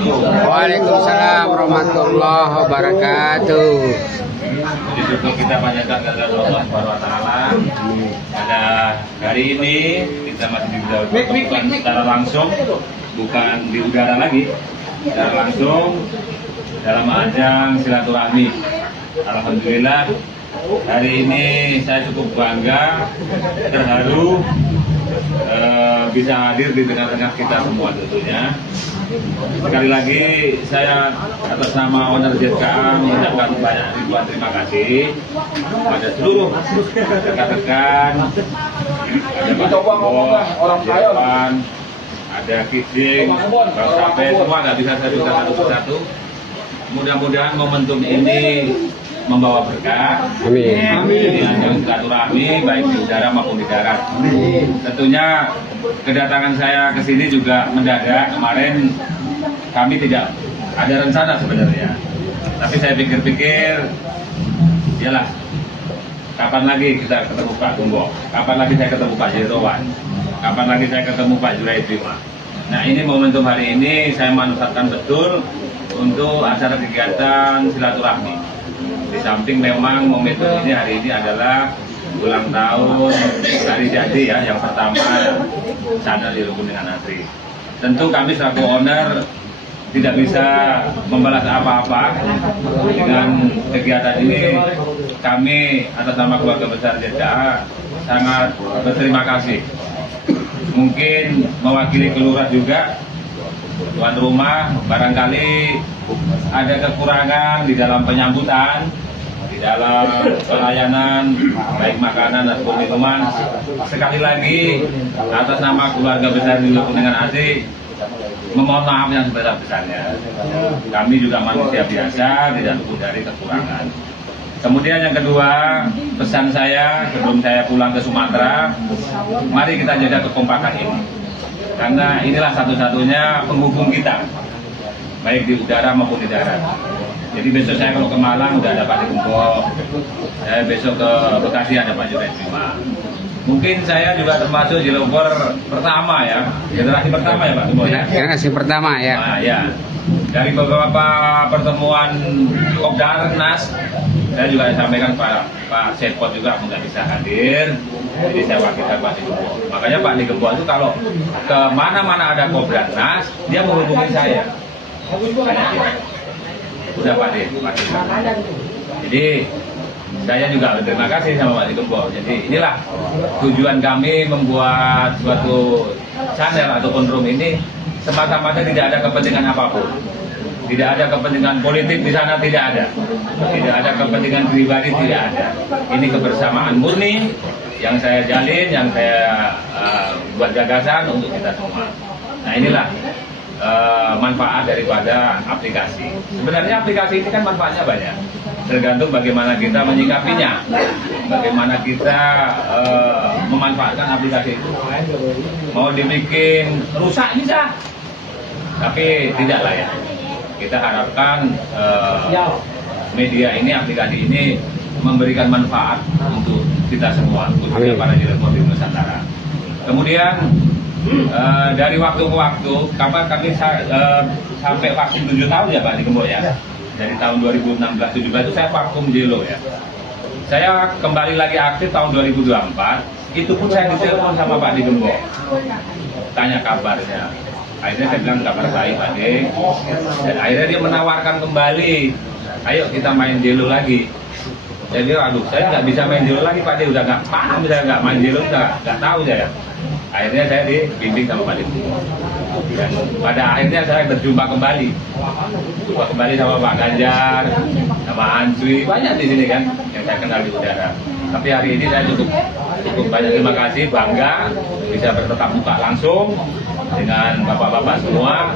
wabarakatuh. Waalaikumsalam warahmatullahi wabarakatuh. Jadi syukur kita panjatkan kepada Allah Subhanahu wa taala. Pada hari ini kita masih bisa bertemu secara langsung, bukan di udara lagi. Secara langsung dalam ajang silaturahmi. Alhamdulillah hari ini saya cukup bangga, terharu bisa hadir di tengah-tengah kita semua tentunya. Sekali lagi saya atas nama owner ZKA mengucapkan banyak ribuan terima kasih pada seluruh rekan-rekan, ada Pak Dewan, ada Kijing, Bang Sampai, semua nggak bisa saya sebutkan satu persatu. Mudah-mudahan momentum ini membawa berkah. Amin. Ini ajang silaturahmi baik di udara maupun di darat. Tentunya kedatangan saya ke sini juga mendadak. Kemarin kami tidak ada rencana sebenarnya. Tapi saya pikir-pikir, yalah, kapan lagi kita ketemu Pak Gembong? Kapan lagi saya ketemu Pak Jerawan? Kapan lagi saya ketemu Pak Juraidima? Nah, ini momentum hari ini saya manfaatkan betul untuk acara kegiatan silaturahmi. Di samping memang momentum ini hari ini adalah ulang tahun hari jadi ya, yang pertama channel di Rukun dengan Asri. Tentu kami selaku owner tidak bisa membalas apa-apa dengan kegiatan ini. Kami atas nama keluarga besar ZKA sangat berterima kasih. Mungkin mewakili kelurahan juga, tuan rumah barangkali ada kekurangan di dalam penyambutan, di dalam pelayanan baik makanan ataupun minuman. Sekali lagi atas nama keluarga besar di Rukun dengan Asri memohon maaf yang sebesar-besarnya. Kami juga manusia biasa, tidak luput dari kekurangan. Kemudian yang kedua, pesan saya sebelum saya pulang ke Sumatera, mari kita jaga kekompakan ini. Karena inilah satu-satunya penghubung kita, baik di udara maupun di darat. Jadi besok saya kalau ke Malang udah ada Pak Gembong, saya besok ke Bekasi ada Pak Juraidima. Mungkin saya juga termasuk developer pertama ya, generasi pertama ya Pak Gembong ya. Generasi pertama ya. Nah, ya. Dari beberapa pertemuan Kopdarnas, saya juga sampaikan Pak Sepot juga nggak bisa hadir, jadi saya wakilkan Pak Gembong. Makanya Pak Gembong itu kalau ke mana-mana ada Kopdarnas, dia menghubungi saya. Udah Pak Pak. Jadi saya juga berterima kasih sama Pak Gembong. Jadi inilah tujuan kami membuat suatu channel ataupun room ini, semata-mata tidak ada kepentingan apapun. Tidak ada kepentingan politik di sana, tidak ada. Tidak ada kepentingan pribadi, tidak ada. Ini kebersamaan murni yang saya jalin, yang saya buat gagasan untuk kita semua. Nah, inilah manfaat daripada aplikasi. Sebenarnya aplikasi ini kan manfaatnya banyak. Tergantung bagaimana kita menyikapinya, bagaimana kita memanfaatkan aplikasi itu. Mau dibikin rusak bisa, tapi tidaklah ya. Kita harapkan media ini, aplikasi ini memberikan manfaat untuk kita semua, khususnya para developer di Nusantara. Kemudian dari waktu ke waktu, kapan kami sampai vakum 7 tahun ya Pak Gembong ya. Dari tahun 2016-17 itu saya vakum Jelo ya. Saya kembali lagi aktif tahun 2024, itu pun saya ditelepon sama Pak Gembong, tanya kabarnya. Akhirnya saya bilang kabar baik Pak De, dan akhirnya dia menawarkan kembali, ayo kita main Jelo lagi. Saya bilang, aduh saya nggak bisa main Jelo lagi Pak De, udah nggak paham, saya nggak main Jelo, nggak tahu saya. Akhirnya saya dibimbing sama Pak De. Dan pada akhirnya saya berjumpa kembali sama Pak Ganjar, sama Answi, banyak di sini kan yang saya kenal di udara. Tapi hari ini saya cukup banyak terima kasih, bangga bisa bertetap muka langsung dengan bapak-bapak semua.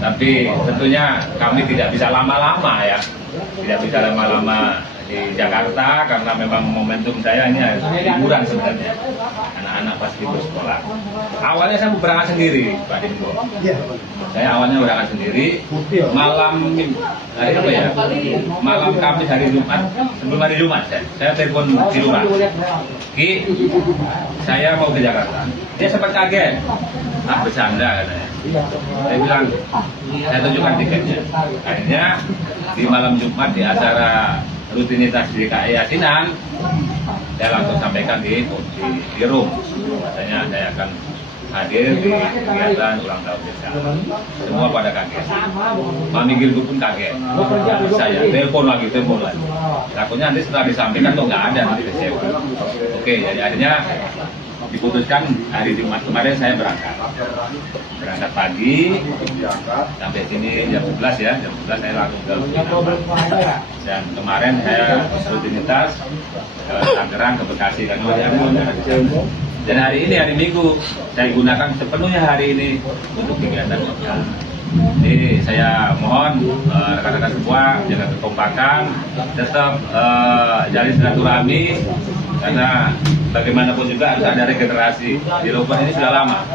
Tapi tentunya kami tidak bisa lama-lama ya, tidak bisa lama-lama di Jakarta karena memang momentum saya ini harus liburan sebenarnya, anak-anak pasti bersekolah. Awalnya saya berangkat sendiri Pak Gembong. Saya awalnya berangkat sendiri, malam hari apa ya? Malam Kamis hari Jumat, sebelum hari Jumat saya telepon di rumah. Ki, saya mau ke Jakarta. Dia sempat kaget. bercanda katanya. Saya bilang, saya tunjukkan tiketnya. Akhirnya di malam Jumat di acara rutinitas di KAI Asinan, saya langsung sampaikan di room. Katanya saya akan hadir di kegiatan ulang tahun desa. Semua pada kaget. Mami Gilgu pun kaget. Saya telepon lagi. Takutnya nanti setelah disampaikan kok nggak ada, nanti kecewa. Oke, jadi akhirnya diputuskan hari Jumat kemarin saya berangkat pagi sampai sini jam 11 ya, jam 11 saya langsung ke Bukinawa. Dan kemarin saya rutinitas ke Tangerang, ke Bekasi dan dan hari ini hari Minggu saya gunakan sepenuhnya hari ini untuk kegiatan sosial. Jadi saya mohon rekan-rekan semua jaga kekompakan, tetap jalin silaturahmi karena bagaimanapun juga harus ada regenerasi. Di Lombok ini sudah lama.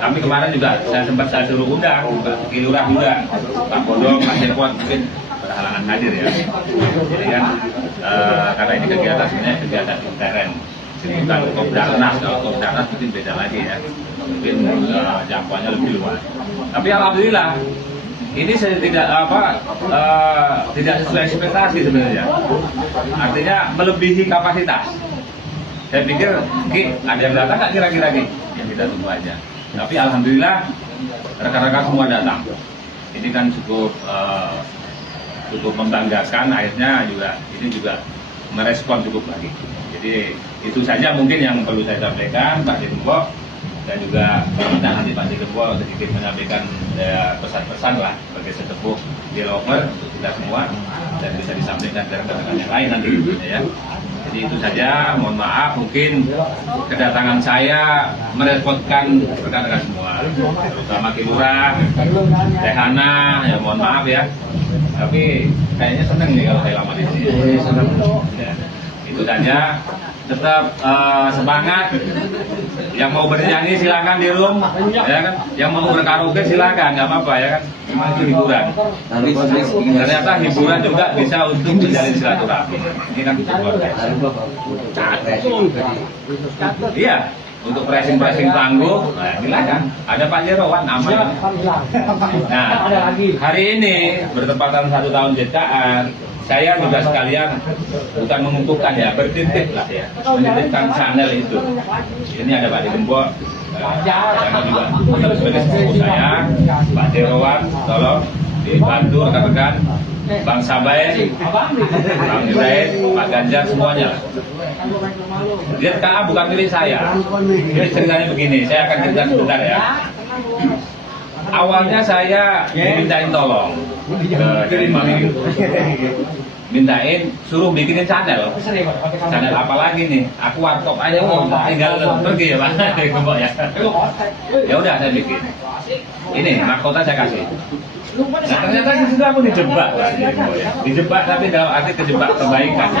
Kami kemarin juga saya suruh undang Pak Kilurah juga, Pak Bodong, Pak Sepot mungkin berhalangan hadir ya. Jadi kan karena ini kegiatan sebenarnya kegiatan intern. Bukan Kopdarnas, kalau Kopdarnas mungkin beda lagi ya, mungkin jangkauannya lebih luas. Tapi alhamdulillah ini saya tidak sesuai ekspektasi sebenarnya. Artinya melebihi kapasitas. Saya pikir, ada yang datang nggak kira-kira yang kita tunggu aja. Tapi alhamdulillah rekan-rekan semua datang. Ini kan cukup membanggakan. Akhirnya ini juga merespon cukup lagi. Jadi itu saja mungkin yang perlu saya sampaikan, Pak Dirgembok. Dan juga minta nanti Pak Dirgembok sedikit menyampaikan pesan-pesan lah sebagai sesepuh developer untuk kita semua dan bisa disampaikan ke rekan-rekan yang lain nanti ya. Jadi itu saja, mohon maaf mungkin kedatangan saya merepotkan rekan-rekan semua, terutama Kilurah, Tehana, ya mohon maaf ya. Tapi kayaknya seneng nih kalau saya lama di sini. Ya. Itu saja, tetap semangat. Yang mau bernyanyi silakan di room, ya kan. Yang mau berkaraoke silakan, nggak apa-apa ya kan. Cuma itu hiburan. Ternyata hiburan juga bisa untuk menjalin silaturahmi. Ini kan luar biasa. Iya, untuk pressing tangguh, nah silakan. Ada Pak Jerawan aman. Nah, hari ini bertepatan 1 tahun JKR. Saya juga sekalian bukan mengumpulkan ya, bertitip lah ya, menitipkan channel itu. Ini ada Pak Dirgembok, saya juga tetap sebagai sepupu saya, Pak Jerawan, tolong dibantu rekan-rekan, Bang Sabai, Bang Hidayat, Pak Ganjar, semuanya lah. JKA bukan milik saya. Jadi ceritanya begini, saya akan cerita sebentar ya. Awalnya saya dimintain tolong dari Mami, mintain suruh bikinin channel apa lagi nih? Aku warkop aja tinggal pergi ya Pak. Ya udah saya bikin. Ini mahkota saya kasih. Nah ternyata di situ aku dijebak, dijebak tapi dalam arti kejebak kebaikan.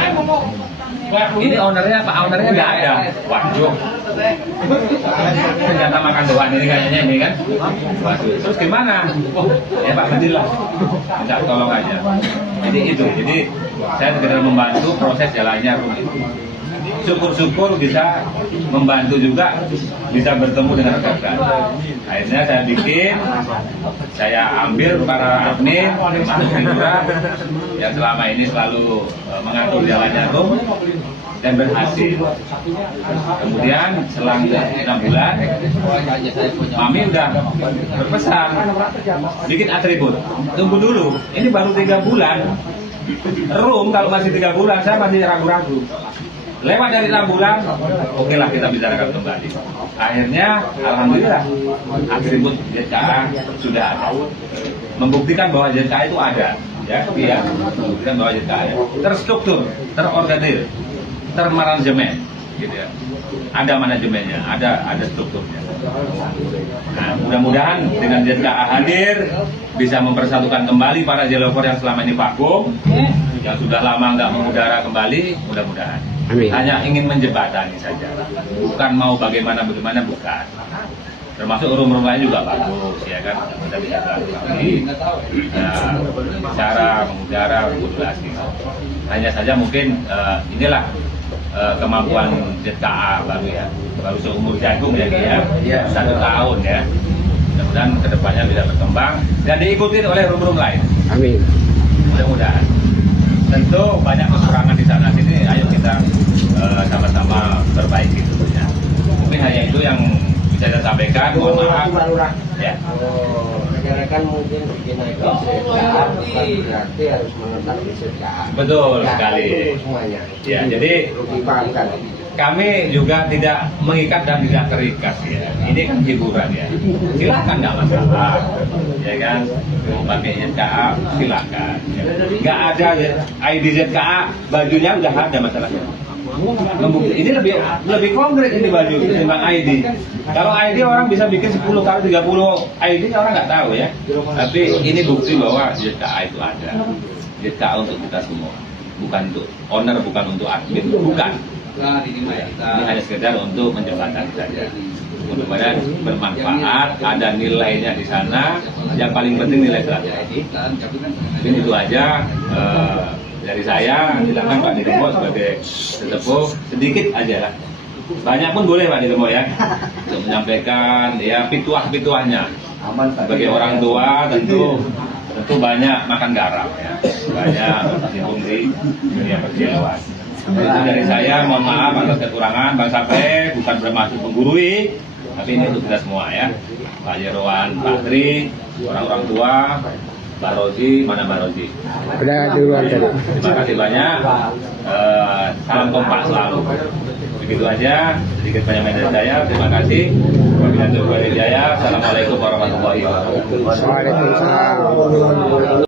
Ini ownernya, Pak ownernya nggak ada. Waduh. Ternyata makan doang ini kayaknya ini kan. Waduh. Terus gimana? Ya Pak Fadilah. Minta tolong aja. Jadi itu. Jadi saya sekedar membantu proses jalannya room itu. Syukur-syukur bisa membantu juga, bisa bertemu dengan rekan-rekan. Akhirnya saya bikin, saya ambil para admin, termasuk Kilurah yang selama ini selalu mengatur jalannya room dan berhasil. Kemudian selang 6 bulan, Mami udah berpesan bikin atribut. Tunggu dulu, ini baru 3 bulan. Room kalau masih 3 bulan saya masih ragu-ragu. Lewat dari 6 bulan, oke lah kita bicarakan kembali. Akhirnya, alhamdulillah, atribut JKA sudah ada. Membuktikan bahwa JKA itu ada, ya, iya. Membuktikan bahwa JKA terstruktur, terorganisir, termanajemen, gitu ya. Ada manajemennya, ada strukturnya. Nah, mudah-mudahan dengan JKA hadir bisa mempersatukan kembali para developer yang selama ini vakum, yang sudah lama nggak mengudara kembali, mudah-mudahan. Amin. Hanya ingin menjembatani saja, bukan mau bagaimana bukan. Termasuk room-room lain juga bagus, ya kan? Kita bisa silaturahmi, bicara, mengudara, berkomunikasi. Hanya saja mungkin inilah kemampuan JKA baru ya. baru seumur jagung ya Ki, ya. Iya. 1 tahun ya. Mudah-mudahan kedepannya bisa berkembang dan diikuti oleh rum-rum lain. Amin. Mudah-mudahan. Tentu banyak kekurangan di sana sini, ayo kita sama-sama perbaiki tentunya. Mungkin hanya itu yang bisa saya sampaikan. Mohon maaf. Ya. Rekan-rekan mungkin bikin naik BCA bukan berarti harus menetap BCA. Betul Ya, sekali. itu semuanya. Ya, jadi dipahamkan. kami juga tidak mengikat dan tidak terikat ya. Ini kan hiburan ya. Silakan nggak masalah, ya kan. Mau pakai ZKA silakan. Ya. Nggak ada ID ZKA, bajunya udah ada masalahnya. Ini lebih konkret ini baju ketimbang ID. Kalau ID orang bisa bikin 10 kali 30 ID orang nggak tahu ya. Tapi ini bukti bahwa ZKA itu ada. ZKA untuk kita semua, bukan untuk owner, bukan untuk admin, bukan. Ini hanya sekedar untuk menjembatani saja. Mudah-mudahan bermanfaat, ada nilainya di sana. Yang paling penting nilai strategi. Mungkin itu aja dari saya. Silakan Pak Nirmo sebagai sesepuh sedikit aja lah. Banyak pun boleh Pak Nirmo ya, untuk menyampaikan ya pituah-pituahnya. Sebagai orang tua tentu banyak makan garam ya, banyak berkecimpung di dunia perjalanan. Itu dari saya, mohon maaf atas kekurangan Bang Sape, bukan bermaksud menggurui, tapi ini untuk kita semua ya. Pak Yerwan, Pak Tri, orang-orang tua, Mbak Rozi, mana Mbak Rozi? Udah duluan tadi. Terima kasih banyak. Salam kompak selalu. Begitu aja, sedikit banyak dari saya. Terima kasih. Wabillahi taufiq wal hidayah. Assalamualaikum warahmatullahi wabarakatuh. Waalaikumsalam.